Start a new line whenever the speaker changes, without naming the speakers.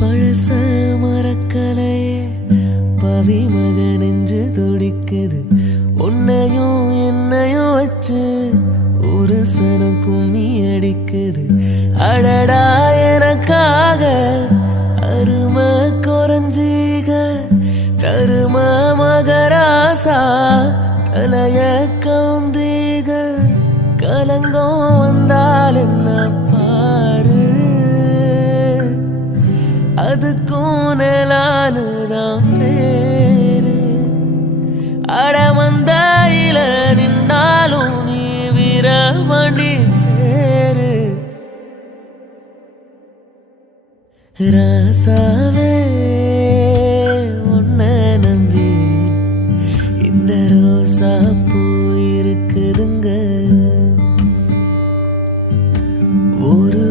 பழச மறக்கலையே. பவி மக நெஞ்சு துடிக்குது. உன்னையும் என்னையும் வச்சு ஒரு சனம் கும்மி அடிக்குது. அடடா எனக்காக அரும குறைஞ்சீக. தரும மகராசா தலைய கவுந்தீக. கலங்கம் அது கோணலானுதான் பேரு. அடமந்தாயில நின்னாலும் நீ வீரமணி பேரு. ராசாவே உன்னை நம்பி இந்த ரோசா பூ இருக்குதுங்க. ஒரு